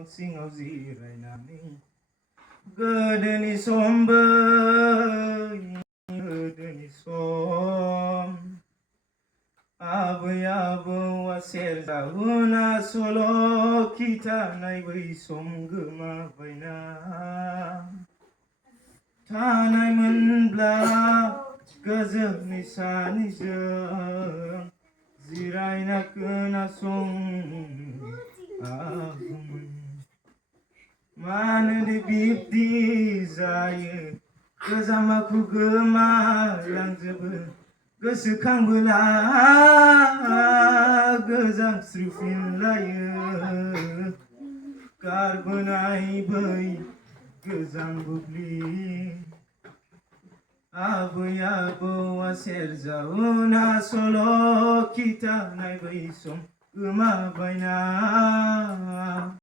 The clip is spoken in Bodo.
बिफां सिङाव जिरायनानै गोदोनि सम गोदोनि सम आबै आबौआ सेरजा हुना सल' खिथानाय बै सम गोमाबायना थानायमोनब्ला गोजोनै सानैजों जिरायना खोनासंगौमोन मानोदि बिब्दि जायो गोजाम आखु गोमालांजोबो गोसोखांबोला गोजांस्रिउफिनलायो गारबोनाय बै गोजां बुब्लि आबै आबौआ सेरजा हुना सल' खिथानाय बै सम गोमाबायना